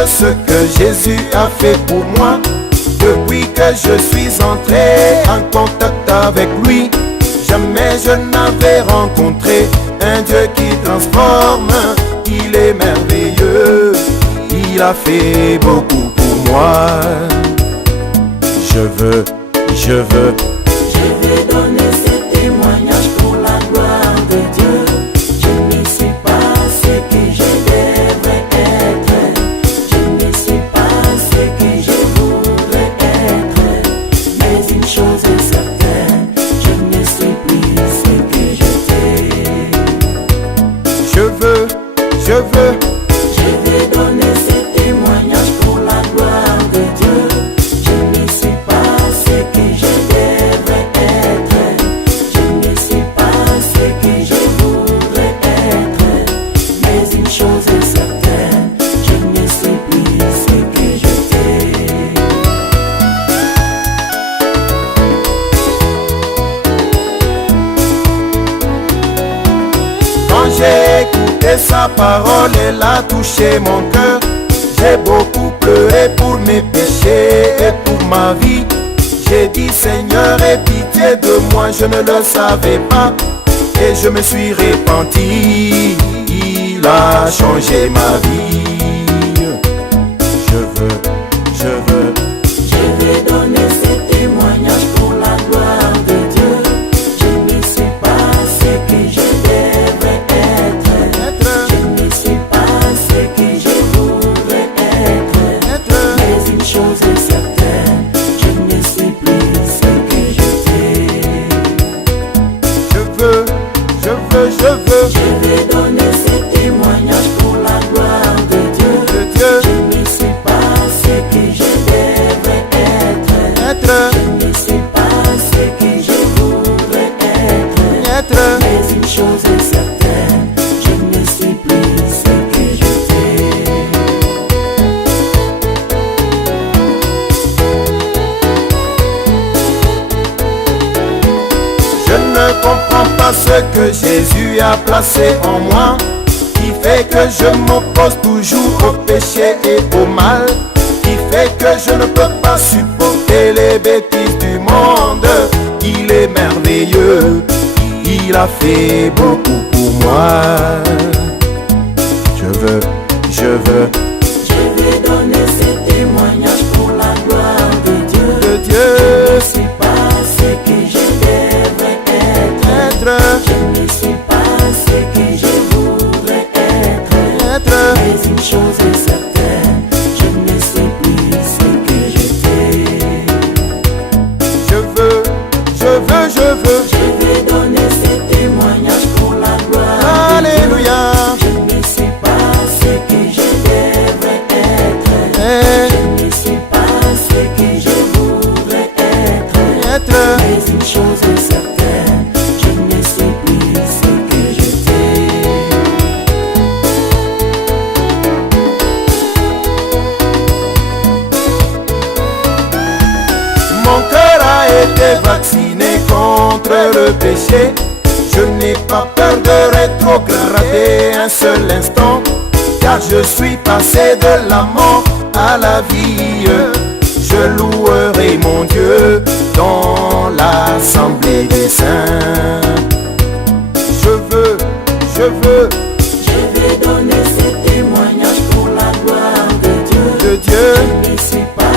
de ce que Jésus a fait pour moi. Depuis que je suis entré en contact avec lui, jamais je n'avais rencontré un Dieu qui transforme. Il est merveilleux, il a fait beaucoup pour moi. Je veux donner ce témoignage pour la gloire de Dieu. Je ne suis pas ce que je devrais être. Je ne suis pas ce que je voudrais être. Mais une chose est certaine, je ne suis plus ce que j'étais. Je veux donner ce témoignage pour la gloire de Dieu. Je ne suis pas ce que je devrais être. Je ne suis pas ce que je voudrais être. Mais une chose est certaine, je ne suis plus ce que j'étais. Quand j'ai écouté sa parole, elle a touché mon cœur. J'ai beaucoup pleuré pour mes péchés et pour ma vie. J'ai dit Seigneur, aie pitié de moi, je ne le savais pas. Et je me suis repenti, il a changé ma vie. Je veux donner ce témoignage pour la gloire de Dieu. Je ne suis pas ce que je devrais être. Je ne suis pas ce que je voudrais être. Mais une chose est certaine, je ne suis plus ce que j'étais. Je veux donner ce témoignage pour la gloire de Dieu. Je ne suis pas ce que je devrais être. Je ne suis pas ce que je voudrais être. Mais une chose est certaine, je ne suis plus ce que j'étais. Je ne comprends pas ce que Jésus a placé en moi, qui fait que je m'oppose toujours au péché et au mal, qui fait que je ne peux pas supporter les bêtises du monde. Il est merveilleux, il a fait beaucoup pour moi. Je veux donner ce témoignage pour la gloire de Dieu. Je ne suis pas ce que je devrais être. Je ne suis pas ce que je voudrais être. Mais une chose est certaine, je ne suis plus ce que j'étais. Je veux donner ce témoignage pour la gloire de Dieu. Alléluia. Je ne suis pas ce que je devrais être. Je ne suis pas ce que je voudrais être. Mais une chose est certaine, je ne suis plus ce que j'étais. Mon cœur a été vacciné contre le péché. Je n'ai pas peur de rétrograder un seul instant, car je suis passé de la mort à la vie. Je louerai mon Dieu dans l'assemblée des saints. Je veux donner ce témoignage pour la gloire de Dieu. Je ne suis pas